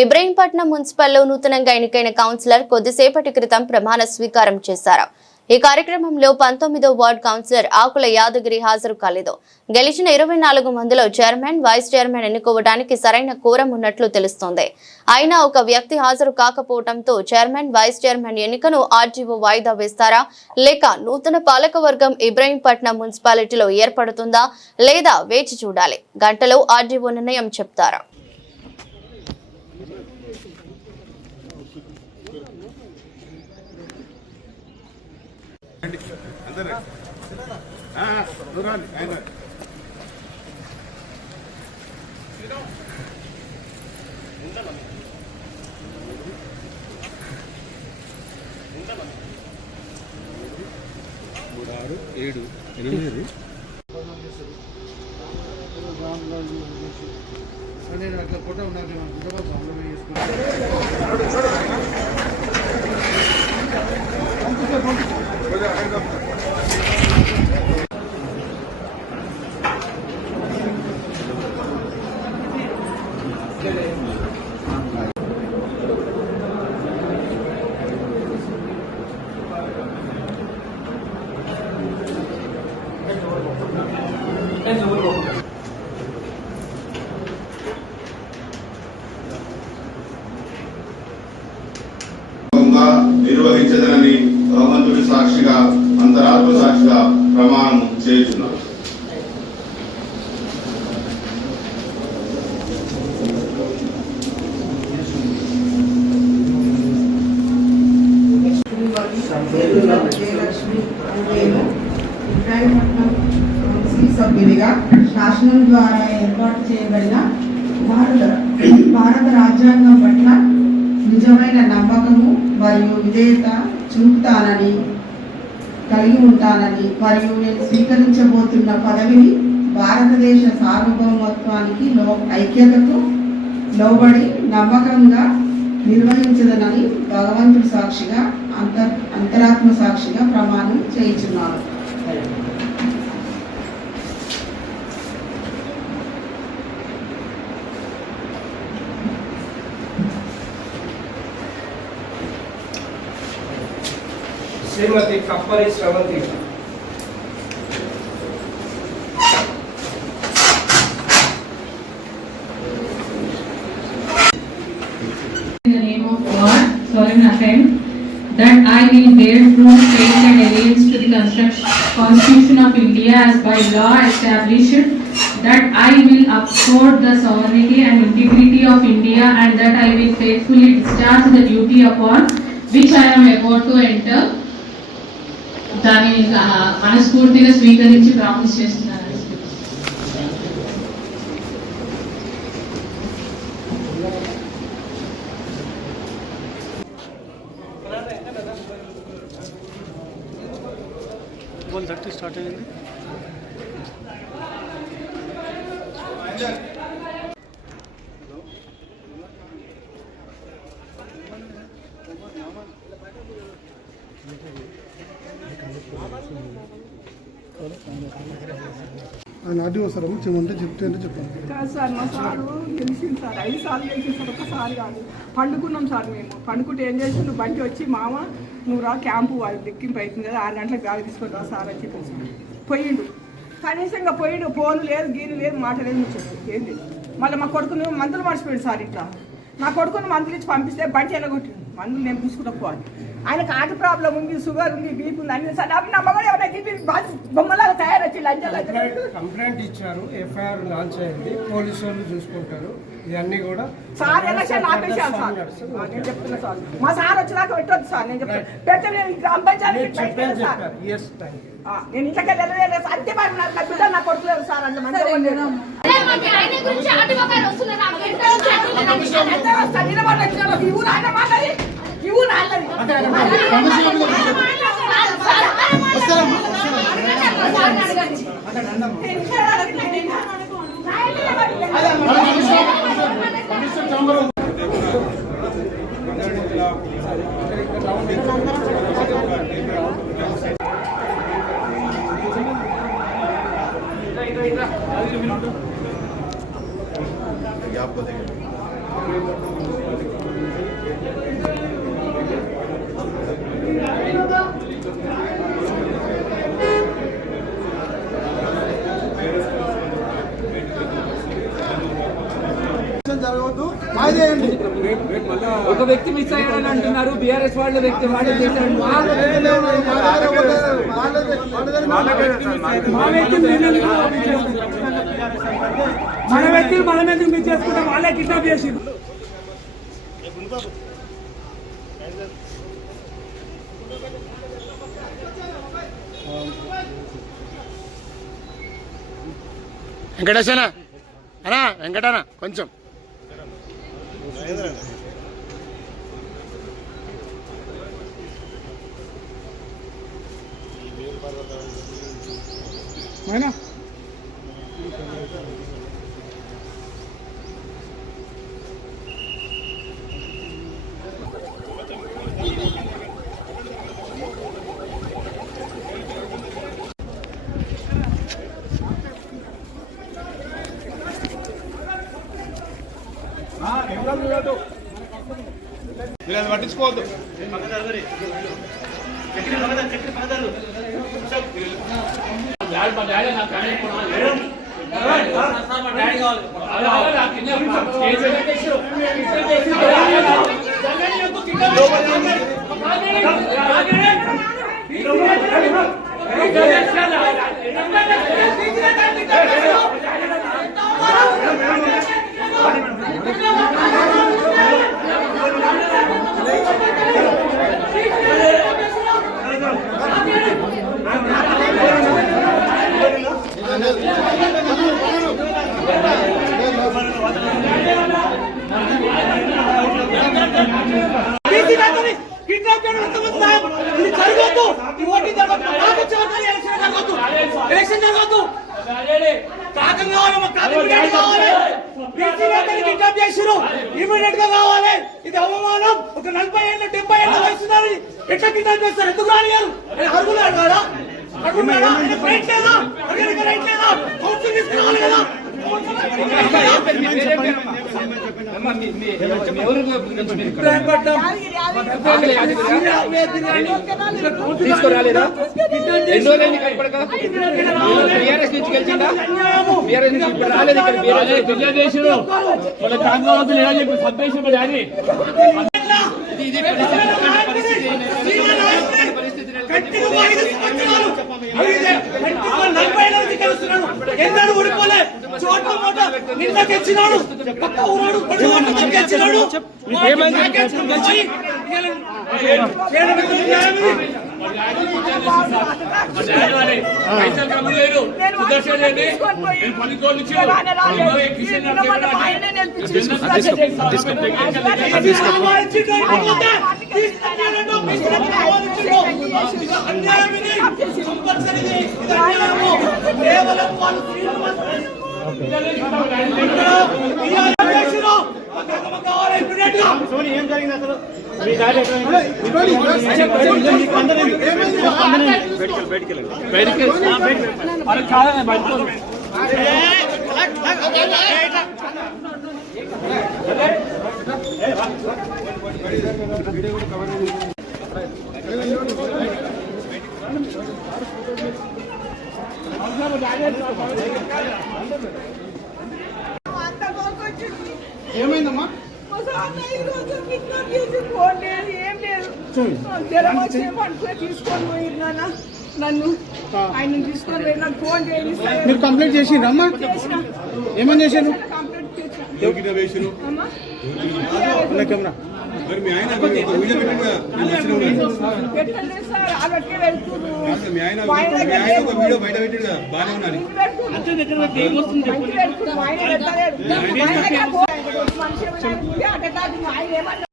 ఇబ్రహీంపట్నం మున్సిపల్లో నూతనంగా ఎన్నికైన కౌన్సిలర్ కొద్దిసేపటి క్రితం ప్రమాణ స్వీకారం చేశారు. ఈ కార్యక్రమంలో 19వ వార్డు కౌన్సిలర్ ఆకుల యాదగిరి హాజరు కాలేదు. గెలిచిన 24 మందిలో చైర్మన్, వైస్ చైర్మన్ ఎన్నుకోవడానికి సరైన కోరం ఉన్నట్లు తెలుస్తోంది. అయినా ఒక వ్యక్తి హాజరు కాకపోవడంతో చైర్మన్, వైస్ చైర్మన్ ఎన్నికను ఆర్జీఓ వాయిదా వేస్తారా లేక నూతన పాలకవర్గం ఇబ్రహీంపట్నం మున్సిపాలిటీలో ఏర్పడుతుందా లేదా వేచి చూడాలి. గంటలో ఆర్జీఓ నిర్ణయం చెప్తారా. నేను అట్లా ఫోటో ఉన్నాను. నిర్వహించదనని భగవంతుడి సాక్షిగా అంతరాత్మ సాక్షిగా ప్రమాణం చేయుచున్నాను. ఇబ్రహీంపట్నం కౌన్సిల్ సభ్యుడిగా శాసనం ద్వారా ఏర్పాటు చేయబడిన భారత రాజ్యాంగం పట్ల నిజమైన నమ్మకము మరియు విధేయత చూపుతానని కలిగి ఉంటానని మరియు నేను స్వీకరించబోతున్న పదవిని భారతదేశ సార్వభౌమత్వానికి ఐక్యతకు లోబడి నమ్మకంగా నిర్వహించదనని భగవంతుడి సాక్షిగా అంతరాత్మ సాక్షిగా ప్రమాణం చేయించున్నాను. శ్రీమతి Kappari Sravanthi. In the name of God, solemn affirm that I will bear true faith and allegiance to the Constitution of India as by law established, that I will uphold the sovereignty and integrity of India, and that I will faithfully discharge the duty upon which I am about to enter. దానిని మనస్ఫూర్తిగా స్వీకరించి promise చేస్తున్నాను. Start అయింది. నాటి వస్తారా చెప్తే చెప్పండి. కాదు సార్, మా సారు గెలిచింది సార్, 5 సార్లు గెలిచింది సార్, ఒక్కసారి కాదు. పండుకున్నాం సార్. మేము పండుకుంటే ఏం చేసి నువ్వు బండి వచ్చి మామ నువ్వు రా క్యాంపు వాళ్ళు లెక్కింపు అవుతుంది కదా 6 గంటలకు బ్యాగ్ తీసుకొని రా సార్ అని చెప్పేసి పోయిండు. కనీసంగా పోయిండు. ఫోన్ లేదు, గీరు లేదు, మాట లేదు, నువ్వు చెప్పాడు ఏం లేదు. మళ్ళీ మా కొడుకుని మందులు మర్చిపోయాడు సార్. ఇట్లా నా కొడుకుని మందులు ఇచ్చి పంపిస్తే బండి ఎలగొట్టిండు. మందులు నేను తీసుకుంటా పోవాలి. ఆయనకు హార్ట్ ప్రాబ్లం ఉంది, షుగర్ ఉంది, బీపీ ఉంది అన్ని సార్. నా మగడు ఎవరైనా బొమ్మలాగా తయారొచ్చి కంప్లైంట్ ఇచ్చారు. ఎఫ్ఐఆర్ లాంచ్ అయింది. పోలీసు వాళ్ళు చూసుకుంటారు ఇవన్నీ కూడా. సార్ ఎలక్షన్ ఆపేశాను సార్. నేను చెప్తున్నా సార్, మా సార్ వచ్చేదాకా పెట్టొద్దు సార్. నేను చెప్తాను పెడితే నేను గ్రామ పంచాయతీ నేను ఇంట్లోకి వెళ్ళలేదు. అంతే మరి నా బిడ్డ నా కొడుకులేదు సార్. అంత మంచిగా आपको देंगे। ఒక వ్యక్తి మిస్ అయ్యారని అంటున్నారు. బీఆర్ఎస్ వాళ్ళ వ్యక్తి వాడే చేశారు. మన వ్యక్తులు మనం ఎందుకు మిస్ చేసుకుంటాం? వాళ్ళే కిడ్నాప్ చేసి వెంకటేశనా అనా వెంకటనా కొంచెం మైనా మీరు పట్టించుకోవద్దు. ఎలక్షన్ జరగద్దు. కాకం కావాలి, మాకు కాకం కావాలి. కిడ్నాప్ చేసిరు, ఇమీడియట్ గా కావాలి. ఇది అవమానం. ఒక 40 ఏళ్ళ 70 ఏళ్ళ వయసు ఎట్లా కిడ్నాప్ చేస్తారు? ఎందుకు రానియారు? అడుగున్నాడు కదా, అడుగున్నాడా? రైట్ లేదా? అడిగిన రైట్ లేదా? కౌన్సిల్ తీసుకురావాలి కదా. తీసుకురాలేదా? ఎన్ని రోజులైంది కనపడక? బీఆర్ఎస్ నుంచి గెలిచిందా? బీఆర్ఎస్ నుంచి ఇప్పుడు రాలేదు. ఇక్కడ బీఆర్ఎస్ ఎన్నాడు ఊడిపోలే. చోట్ల మోట నిన్న తెచ్చినాడు, పక్క ఊరాడు తెచ్చినాడు. ఏం జరిగింది అసలు? ఏమైందమ్మా? జ్వరం వచ్చేమనుకునే తీసుకొని పోయిరు నాన్న. నన్ను ఆయన తీసుకొని పోయి నాకు ఫోన్ చేయండి. మీరు కంప్లైంట్ చేసిండ్రమ్మా? ఏమని చేశారు? కంప్లైంట్ చేసిన కెమెరా పెట్టండి సార్. అలాగే వెళ్తున్నారు. మనిషి ఆయన ఏమన్నా